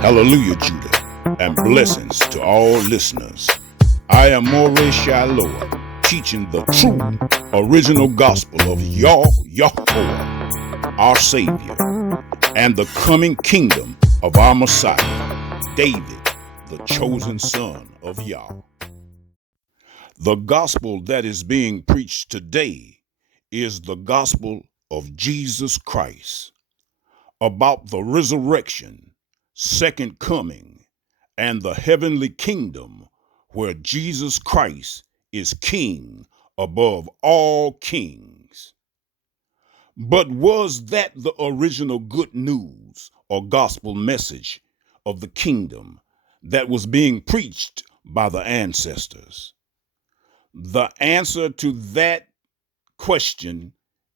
Hallelujah, Judah, and blessings to all listeners. I am Moreh Shyloah, teaching the true, original gospel of YAH YAHOAH, our Savior, and the coming kingdom of our Messiah, David, the chosen son of Yah. The gospel that is being preached today is the gospel of Jesus Christ, about the resurrection, second coming, and the heavenly kingdom where Jesus Christ is king above all kings. But was that the original good news or gospel message of the kingdom that was being preached by the ancestors? The answer to that question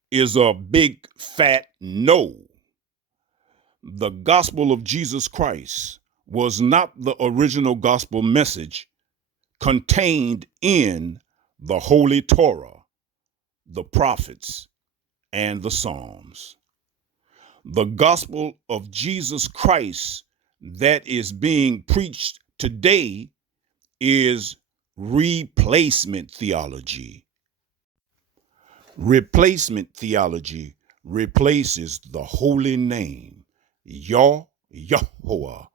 is a big fat no. The gospel of Jesus Christ was not the original gospel message contained in the Holy Torah, the prophets, and the Psalms. The gospel of Jesus Christ that is being preached today is replacement theology. Replacement theology replaces the holy name YAH YAHOAH,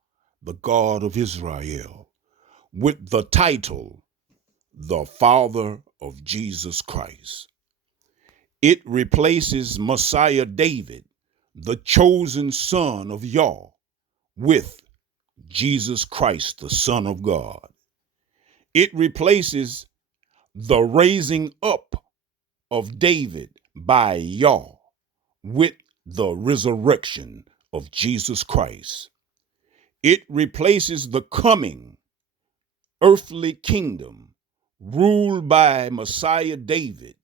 the God of Israel, with the title, the Father of Jesus Christ. It replaces Messiah David, the chosen son of Yah, with Jesus Christ, the Son of God. It replaces the raising up of David by Yah with the resurrection of Jesus Christ. It replaces the coming earthly kingdom ruled by Messiah David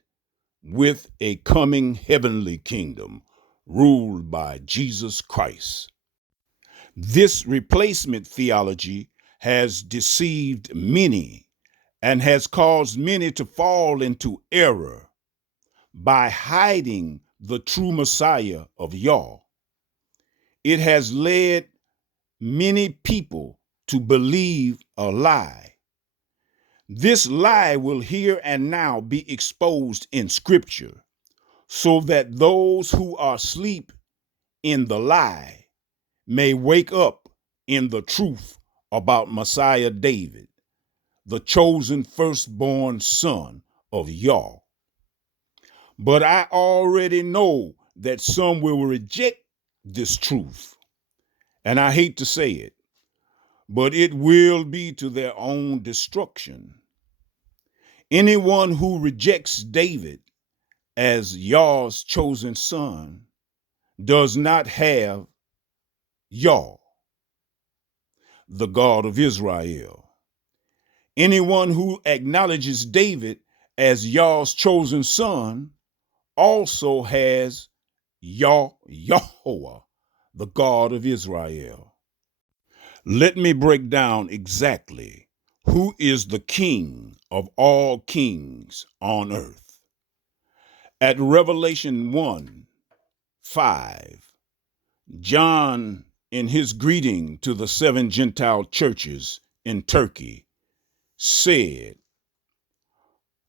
with a coming heavenly kingdom ruled by Jesus Christ. This replacement theology has deceived many and has caused many to fall into error by hiding the true Messiah of Yah. It has led many people to believe a lie. This lie will here and now be exposed in Scripture so that those who are asleep in the lie may wake up in the truth about Messiah David, the chosen firstborn son of Yah. But I already know that some will reject this truth, and I hate to say it, but it will be to their own destruction. Anyone who rejects David as Yah's chosen son does not have Yah, the God of Israel. Anyone who acknowledges David as Yah's chosen son also has YAH YAHOAH, the God of Israel. Let me break down exactly who is the King of all kings on earth. At Revelation 1:5, John, in his greeting to the 7 Gentile churches in Turkey, said,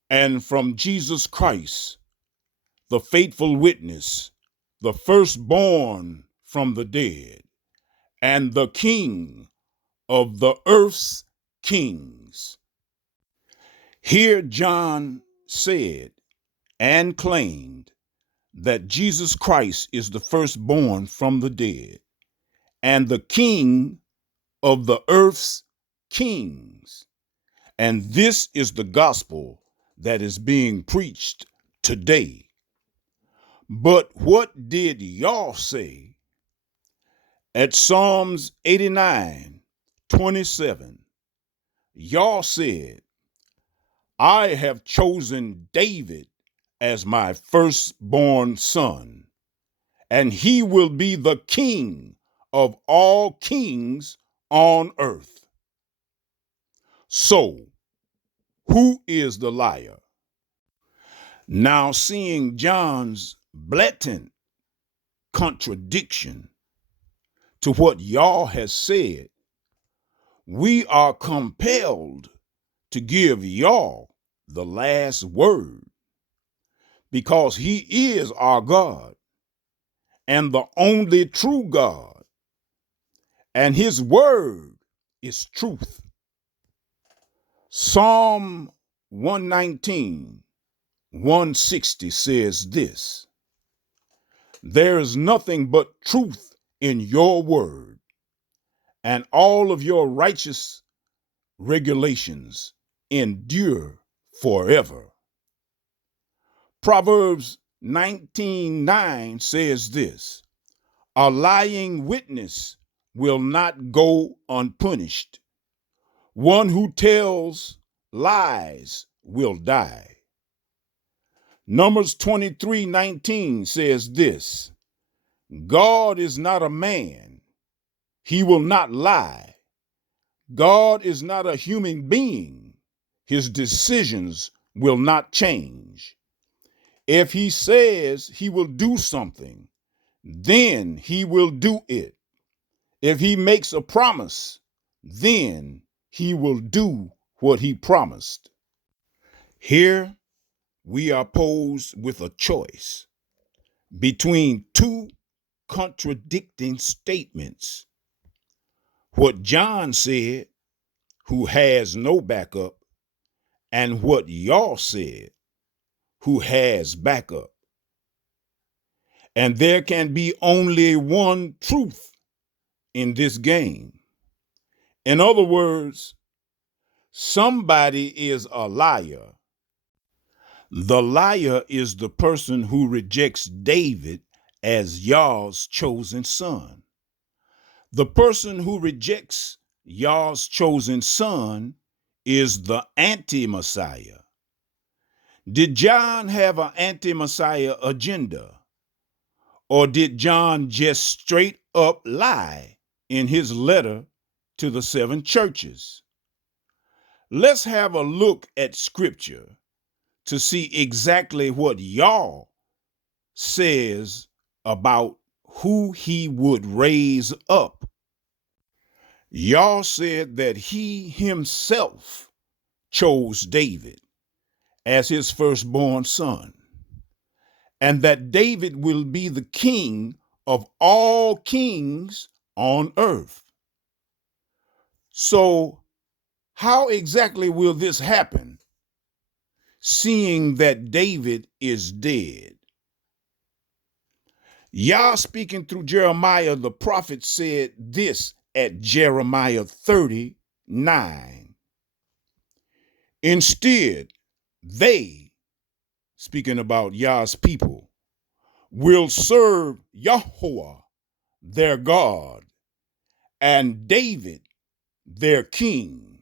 "And from Jesus Christ, the faithful witness, the firstborn from the dead, and the King of the earth's kings." Here John said and claimed that Jesus Christ is the firstborn from the dead and the King of the earth's kings. And this is the gospel that is being preached today. But what did Yah say? At Psalms 89:27, Yah said, "I have chosen David as my firstborn son, and he will be the king of all kings on earth." So, who is the liar? Now, seeing John's blatant contradiction to what YAH has said, we are compelled to give YAH the last word, because he is our God and the only true God, and his word is truth. Psalm 119, 160 says this: there is nothing but truth in your word, and all of your righteous regulations endure forever. Proverbs 19:9 says this: a lying witness will not go unpunished. One who tells lies will die. Numbers 23:19 says this: God is not a man, he will not lie. God is not a human being, his decisions will not change. If he says he will do something, then he will do it. If he makes a promise, then he will do what he promised. Here we are posed with a choice between two contradicting statements. What John said, who has no backup, and what YAH said, who has backup. And there can be only one truth in this game. In other words, somebody is a liar. The liar is the person who rejects David as YAH's chosen son. The person who rejects YAH's chosen son is the anti-Messiah. Did John have an anti-Messiah agenda? Or did John just straight up lie in his letter to the 7 churches? Let's have a look at Scripture to see exactly what YAH says about who he would raise up. YAH said that he himself chose David as his firstborn son, and that David will be the king of all kings on earth. So, how exactly will this happen, seeing that David is dead? YAH, speaking through Jeremiah the prophet, said this at Jeremiah 30:9. Instead, they, speaking about YAH's people, will serve Yahuwah, their God, and David, their king,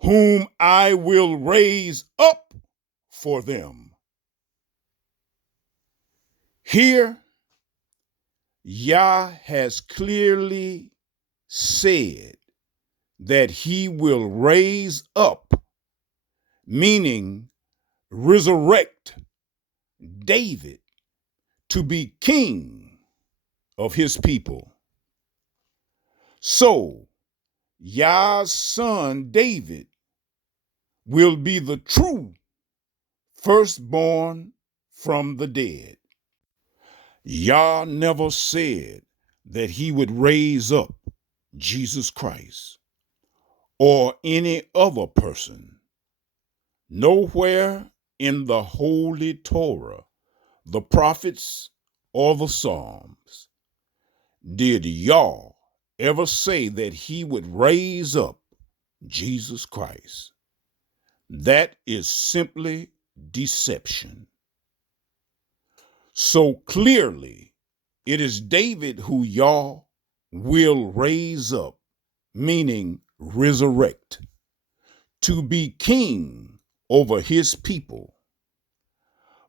whom I will raise up for them. Here, YAH has clearly said that he will raise up, meaning resurrect, David to be king of his people. So, YAH's son David will be the true firstborn from the dead. YAH never said that he would raise up Jesus Christ or any other person. Nowhere in the Holy Torah, the prophets, or the Psalms did YAH ever say that he would raise up Jesus Christ. That is simply deception. So clearly, it is David who YAH will raise up, meaning resurrect, to be king over his people.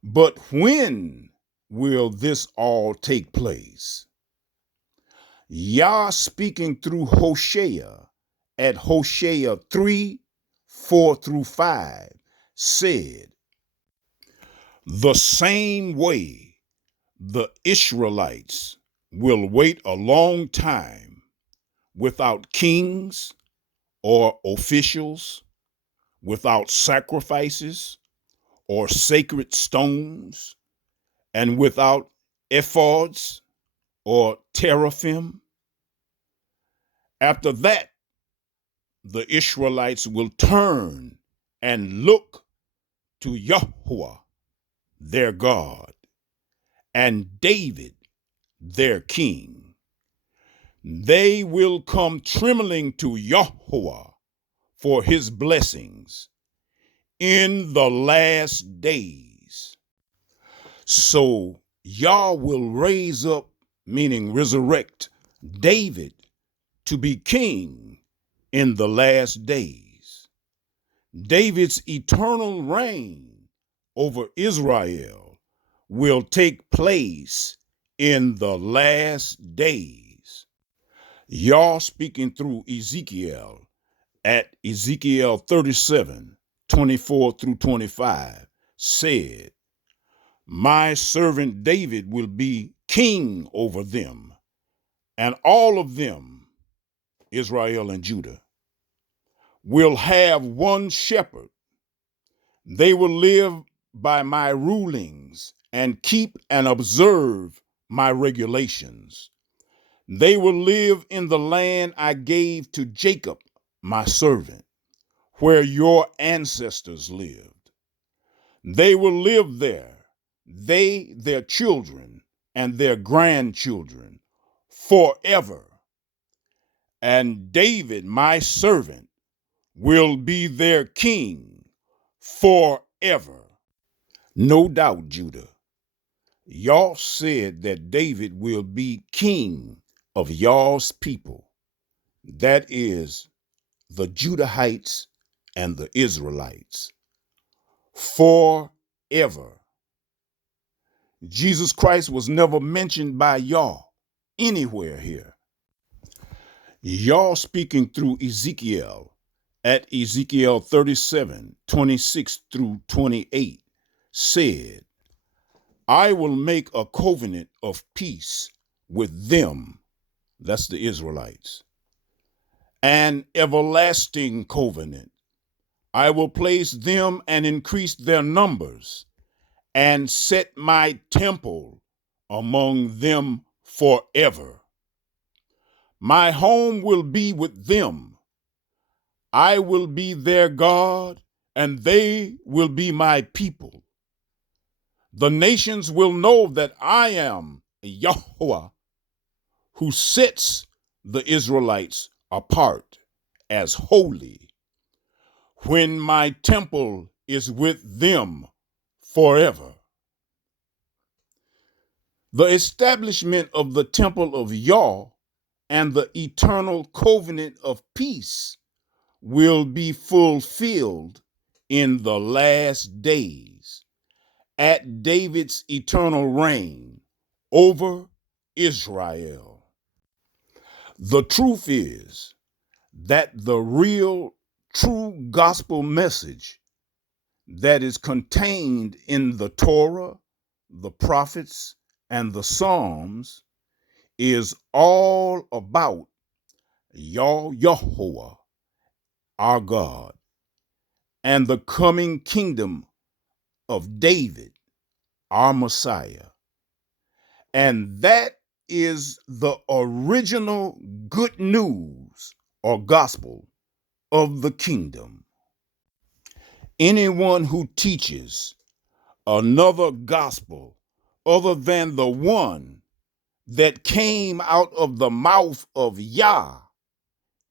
But when will this all take place? YAH, speaking through Hosea at Hosea 3:4-5, said, the same way the Israelites will wait a long time without kings or officials, without sacrifices or sacred stones, and without ephods or teraphim. After that, the Israelites will turn and look to Yahuwah, their God, and David, their king. They will come trembling to Yahuwah for his blessings in the last days. So Yah will raise up, meaning resurrect, David to be king in the last days. David's eternal reign over Israel will take place in the last days. Yah speaking through Ezekiel at Ezekiel 37:24-25 said, "My servant David will be king over them, and all of them, Israel and Judah, will have one shepherd. They will live by my rulings and keep and observe my regulations. They will live in the land I gave to Jacob, my servant, where your ancestors lived. They will live there, they, their children, and their grandchildren, forever. And David, my servant, will be their king forever." No doubt, Judah, Yah said that David will be king of Yah's people, that is, the Judahites and the Israelites, forever. Jesus Christ was never mentioned by Yah anywhere here. Yah speaking through Ezekiel at Ezekiel 37:26-28 said, "I will make a covenant of peace with them," that's the Israelites, "an everlasting covenant. I will place them and increase their numbers, and set my temple among them forever. My home will be with them. I will be their God, and they will be my people. The nations will know that I am Yahuwah, who sets the Israelites apart as holy, when my temple is with them forever." The establishment of the temple of Yah and the eternal covenant of peace will be fulfilled in the last days at David's eternal reign over Israel. The truth is that the real, true gospel message that is contained in the Torah, the prophets, and the Psalms is all about YAH YAHOAH, our God, and the coming kingdom of David, our Messiah. And that is the original good news or gospel of the kingdom. Anyone who teaches another gospel other than the one that came out of the mouth of Yah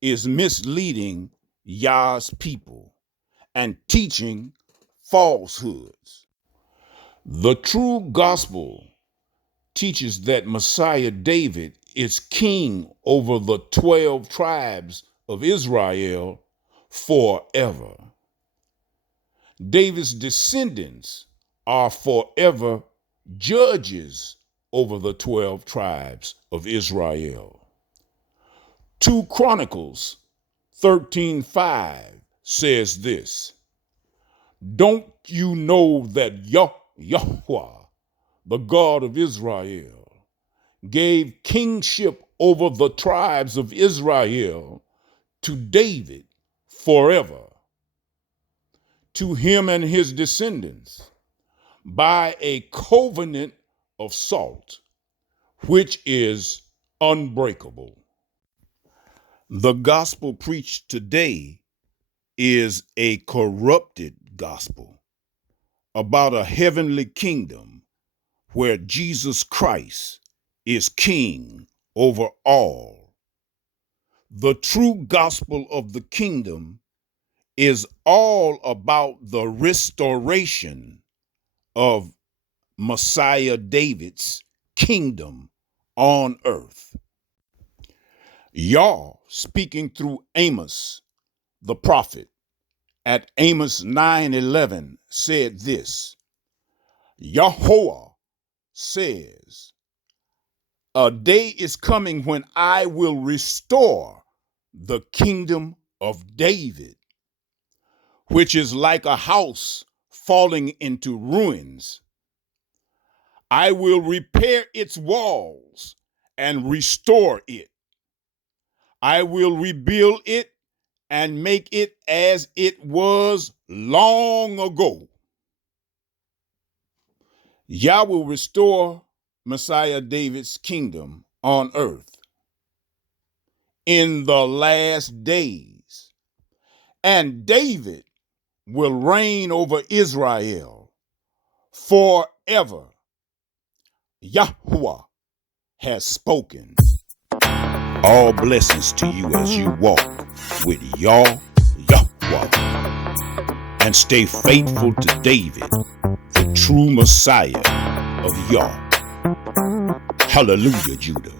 is misleading Yah's people and teaching falsehoods. The true gospel teaches that Messiah David is king over the 12 tribes of Israel forever. David's descendants are forever judges over the 12 tribes of Israel. 2 Chronicles 13:5 says this, "Don't you know that Yah Yahuwah, the God of Israel, gave kingship over the tribes of Israel to David forever, to him and his descendants, by a covenant of salt, which is unbreakable. The gospel preached today is a corrupted gospel about a heavenly kingdom where Jesus Christ is king over all. The true gospel of the kingdom is all about the restoration of Messiah David's kingdom on earth. YAH, speaking through Amos the prophet at Amos 9:11, said this: Yahuwah says, a day is coming when I will restore the kingdom of David, which is like a house falling into ruins. I will repair its walls and restore it. I will rebuild it and make it as it was long ago. Yah will restore Messiah David's kingdom on earth in the last days, and David will reign over Israel forever. Yahuwah has spoken. All blessings to you as you walk with YAH YAHOAH, and stay faithful to David, the true Messiah of Yah. Hallelujah, Judah.